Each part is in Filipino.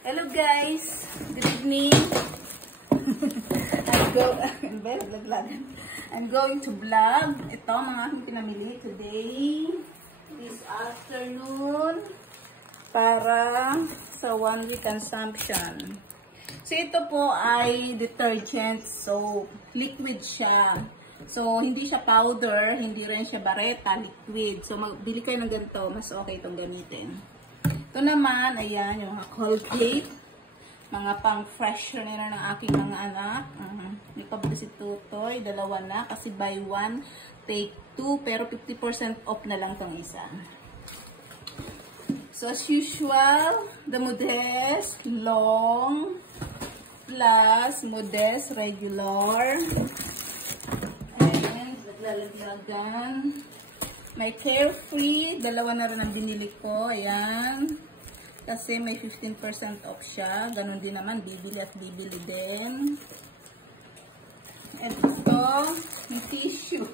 Hello guys, good evening. I'm going to vlog. Ito mga aking pinamili today, this afternoon, para sa 1 week consumption. So ito po ay detergent soap, liquid siya. So hindi siya powder, hindi rin siya bareta, liquid. So magbili kayo ng ganito, mas okay itong gamitin. Ito naman, ayan, yung mga Colgate. Mga pang-freshener ng aking mga anak. May pabili si Tutoy, dalawa na. Kasi buy one, take two. Pero 50% off na lang itong isa. So as usual, the Modest Long plus Modest Regular. Ayan, naglalaglagan. May Carefree, dalawa na rin ang binili ko. Ayan. Kasi may 15% off siya. Ganon din naman, bibili at bibili din. Ito, may tissue.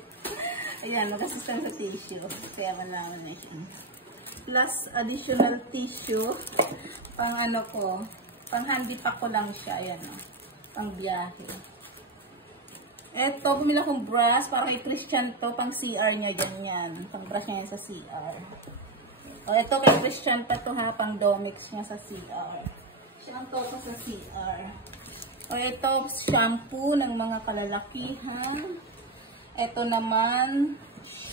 Ayan, mag-assistant sa tissue. Kaya malaman na siya. Plus, additional tissue. Pang ano ko, pang handy pack ko lang siya. Ayan, pang biyahe. Eto, bumila akong brush para kay Christian to, pang CR niya, ganyan. Pang brush niya yan sa CR. O, eto kay Christian pa to ha, pang Domix niya sa CR. Siya ang toto sa CR. O, eto, shampoo ng mga kalalakihan. Eto naman,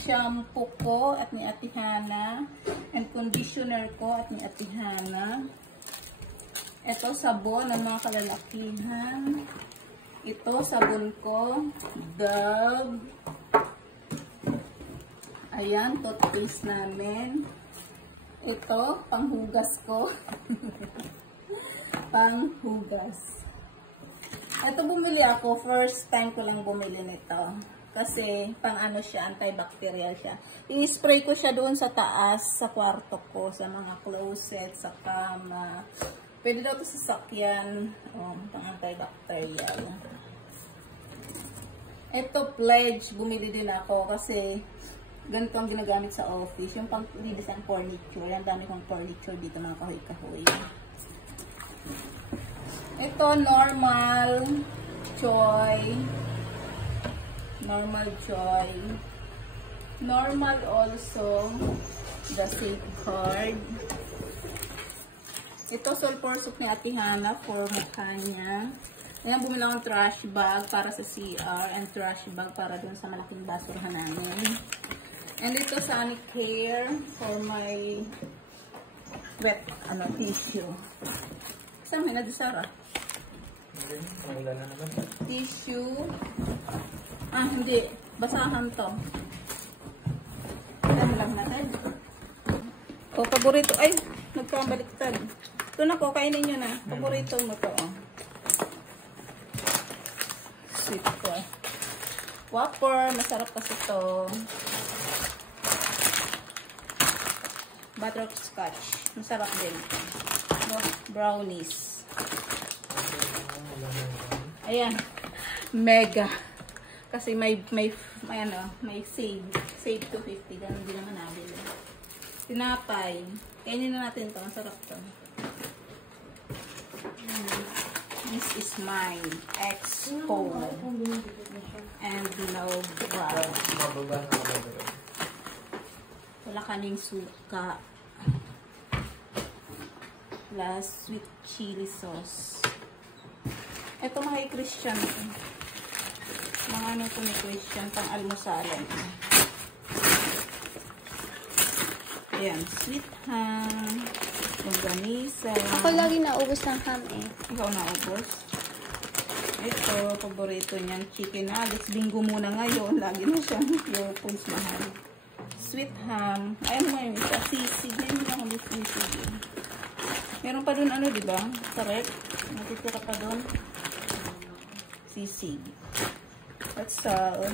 shampoo ko at ni Ate Hana. And conditioner ko at ni Ate Hana. Eto, sabon ng mga kalalakihan. Ito, sabon ko, Dove. Ayan, toothpaste namin. Ito, panghugas ko. Panghugas. Ito, bumili ako. First time ko lang bumili nito. Kasi, pang ano siya, antibacterial siya. I-spray ko siya doon sa taas, sa kwarto ko, sa mga closet, sa kama. Pwede daw ito sa sakyan. Oh, pang antibacterial. Ito, Pledge. Bumili din ako kasi ganito ang ginagamit sa office. Yung pang redesign furniture. Yan, dami kong furniture dito, mga kahoy-kahoy. Ito, Normal Joy. Normal Joy. Normal also. The Safeguard. Ito, sulfur soap ni Ate Hana for mukha niya. Ayan, bumili akong trash bag para sa CR and trash bag para dun sa malaking basurahan namin. And ito, Sonicare for my wet tissue. Saan may nadisara? Tissue. Ah, hindi. Basahan to. Ayan lang natin. O, paborito. Ay, nagkabaliktad. Ito na ko, kainin nyo na. Paborito mo to. Oh. Sweet ko. Whopper. Masarap kasi to. Butterscotch. Masarap din. Brownies. Ayan. Mega. Kasi may save. Save 250. Ganun din naman nabili. Tinapay. Kainin na natin to. Masarap to. This is mine. Expo. And no brown. Wala kaning suka. Plus sweet chili sauce. Ito mga Christian. Mga ano ito ni Christian. Pang almusalan. Ayan. Sweet ham. Longganisa. Ako lagi naubos ng ham eh. Ikaw naubos? Ito, paborito niyan. Chicken nuggets. Bingo muna ngayon. Lagi na siyang pure foods mahal. Sweet ham. Ayun mo yung isa. Sisig. Hindi na akong sisig. Meron pa dun ano, diba? Correct? Natitira pa dun. Sisig. That's all.